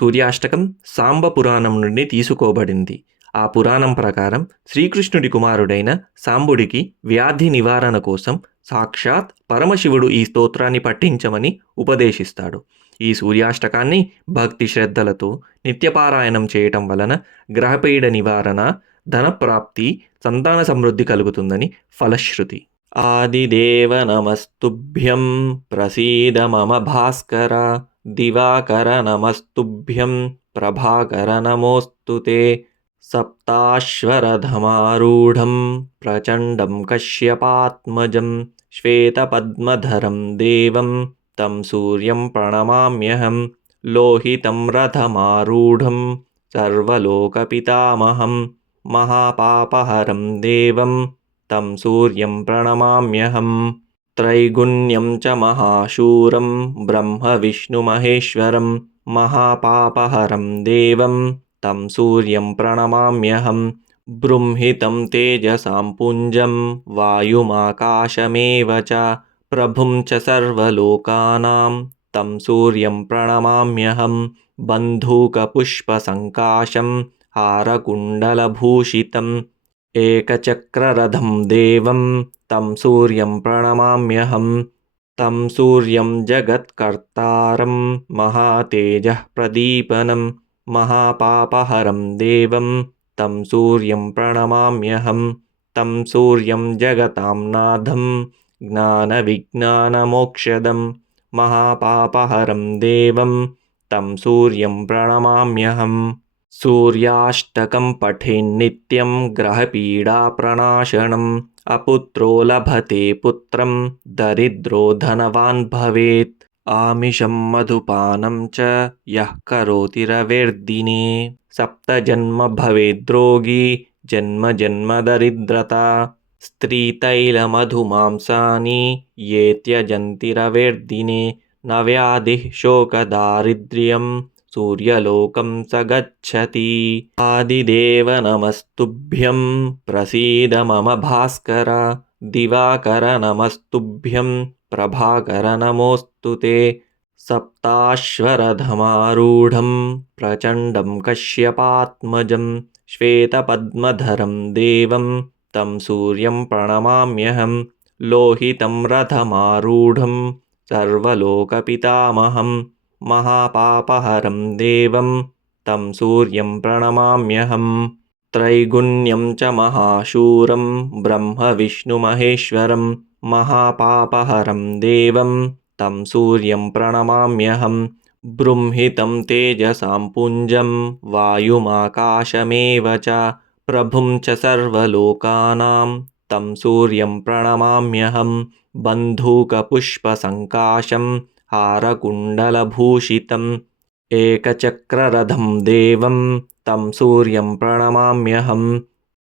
సూర్యాష్టకం సాంబ పురాణం నుండి తీసుకోబడింది. ఆ పురాణం ప్రకారం శ్రీకృష్ణుడి కుమారుడైన సాంబుడికి వ్యాధి నివారణ కోసం సాక్షాత్ పరమశివుడు ఈ స్తోత్రాన్ని పఠించమని ఉపదేశిస్తాడు. ఈ సూర్యాష్టకాన్ని భక్తి శ్రద్ధలతో నిత్యపారాయణం చేయటం వలన గ్రహపీడ నివారణ, ధనప్రాప్తి, సంతాన సమృద్ధి కలుగుతుందని ఫలశ్రుతి. ఆదిదేవ నమస్తుభ్యం ప్రసీద మమ భాస్కర, దివాకర నమస్తుభ్యం ప్రభాకర నమోస్తుతే, సప్తాశ్వరధమారూఢం ప్రచండం కశ్యపాత్మజం శ్వేతపద్మధరం దేవం తం సూర్యం ప్రణమామ్యహం, లోహితం రథమారూఢం సర్వలోకపితామహం మహాపాపహరం దేవం తం సూర్యం ప్రణమామ్యహం. త్రైగుణ్యం చ మహాశూరం బ్రహ్మ విష్ణు మహేశ్వరం మహాపాపహరం దేవం తం సూర్యం ప్రణమామ్యహం. బృంహితం తేజసాం పుంజం వాయుమాకాశమేవ చ ప్రభుం చ సర్వలోకానాం తం సూర్యం ప్రణమామ్యహం. బంధూకపుష్పసంకాశం హారకుండలభూషితం ఏకచక్రరథం దేవం తం సూర్యం ప్రణమామ్యహం. తం సూర్యం జగత్కర్తారం మహాతేజః ప్రదీపనం మహాపాపహరం దేవం తం సూర్యం ప్రణమామ్యహం. తం సూర్యం జగతాం నాథం జ్ఞానవిజ్ఞానమోక్షదం మహాపాపహరం దేవం తం సూర్యం ప్రణమామ్యహం. సూర్యాష్టకం పఠేన్నిత్యం గ్రహపీడాప్రణాశనం, అపుత్రో లభతే పుత్రం దరిద్రో ధనవాన్ భవేత్. ఆమిషం మధుపానం చ యః కరోతి రవేర్దినే, సప్తజన్మ భవేద్రోగి జన్మ జన్మ దరిద్రత. స్త్రీతైలమధుమాంసాని యే త్యజంతి రవేర్దినే, న వ్యాధిః శోకదారిద్ర్యం సూర్యలోకం స గచ్చతి. ఆదిదేవ నమస్తుభ్యం ప్రసీద మమ భాస్కర, దివాకర నమస్తుభ్యం ప్రభాకర నమోస్తుతే, సప్తాశ్వరధమారూఢం ప్రచండం కశ్యపాత్మజం శ్వేతపద్మధరం దేవం తం సూర్యం ప్రణమామ్యహం. లోహితం రథమారూఢం సర్వలోకపితామహం మహాపాపహరం దేవం తం సూర్యం ప్రణమామ్యహం. త్రైగుణ్యం చ మహాశూరం బ్రహ్మ విష్ణు మహేశ్వరం మహాపాపహరం దేవం తం సూర్యం ప్రణమామ్యహం. బృంహితం తేజసాం పుంజం వాయుమాకాశమేవ చ ప్రభుం చ సర్వలోకానాం తం సూర్యం ప్రణమామ్యహం. బంధూకపుష్పసంకాశం హారకుండలభూషితం ఏకచక్రరథం దేవం తం సూర్యం ప్రణమామ్యహం.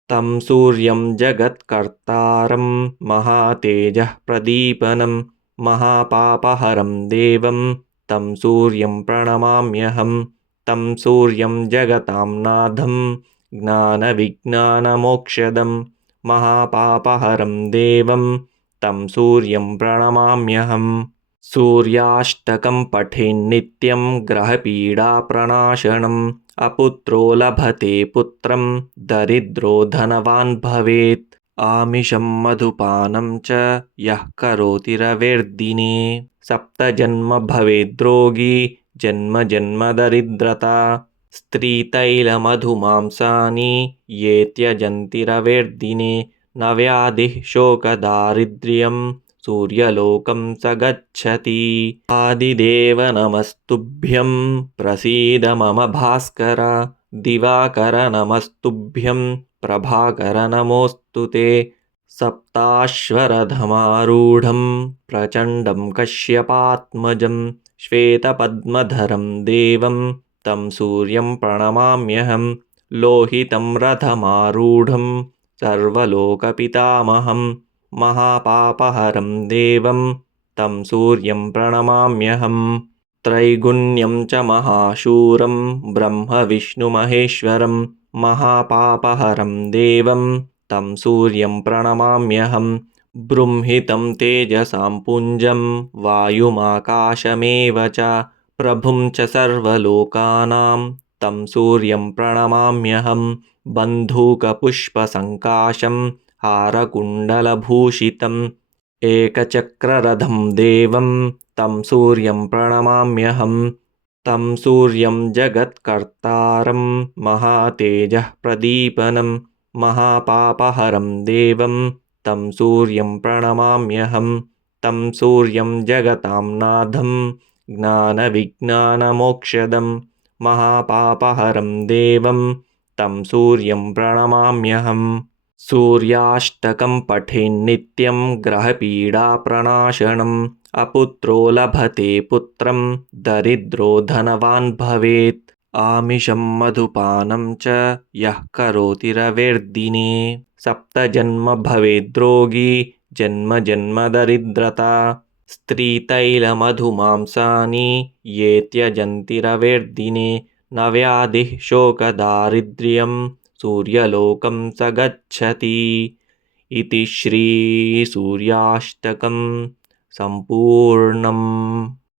తం సూర్యం జగత్కర్తారం మహాతేజః ప్రదీపనం మహాపాపహరం దేవం తం సూర్యం ప్రణమామ్యహం. తం సూర్యం జగతాం నాథం జ్ఞానవిజ్ఞానమోక్షదం మహాపాపహరం దేవం తం సూర్యం ప్రణమామ్యహం. సూర్యాష్టకం పఠేన్నిత్యం గ్రహపీడాప్రణాశనం, అపుత్రో లభతే పుత్రం దరిద్రో ధనవాన్ భవేత్. ఆమిషం మధుపానం చ యః కరోతి రవేర్దినే, సప్తజన్మ భవేద్రోగి జన్మ జన్మ దరిద్రత. స్త్రీతైలమధుమాంసాని యే త్యజంతి రవేర్దినే, న వ్యాధిః శోకదారిద్ర్యం సూర్యలోకం స గచ్చతి. ఆదిదేవ నమస్తుభ్యం ప్రసీద మమ భాస్కర, దివాకర నమస్తుభ్యం ప్రభాకర నమోస్తుతే, సప్తాశ్వరధమారూఢం ప్రచండం కశ్యపాత్మజం శ్వేతపద్మధరం దేవం తం సూర్యం ప్రణమామ్యహం. లోహితం రథమారూఢం సర్వలోకపితామహం మహాపాపహరం దేవం తం సూర్యం ప్రణమామ్యహం. త్రైగుణ్యం చ మహాశూరం బ్రహ్మ విష్ణు మహేశ్వరం మహాపాపహరం దేవం తం సూర్యం ప్రణమామ్యహం. బృంహితం తేజసాం పుంజం వాయుమాకాశమేవ చ प्रभुं च सर्वलोकानां तं सूर्यं प्रणमाम्यहं बन्धूकपुष्पसङ्काशं हारकुण्डलभूषितम् एकचक्ररथं देवं तं सूर्यं प्रणमाम्यहं तं सूर्यं जगत्कर्तारं महातेजः प्रदीपनं महापापहरं देवं तं सूर्यं प्रणमाम्यहं तं सूर्यं जगतां नाथं ज्ञानविज्ञानमोक्षदं महापापहरं देवं तं सूर्यं प्रणमाम्यहम् सूर्याष्टकं पठेन्नित्यं ग्रहपीडाप्रणाशनम् अपुत्रो लभते पुत्रं दरिद्रो धनवान् भवेत् आमिषं मधुपानं च यः करोति रवेर्दिने सप्तजन्म भवेद्रोगी जन्म जन्म दरिद्रता स्त्रीतैलमधुमांसानि ये त्यजन्ति रवेर्दिने न व्याधिः शोकदारिद्र्यं सूर्यलोकं स गच्छति इति श्रीसूर्याष्टकं सम्पूर्णम्।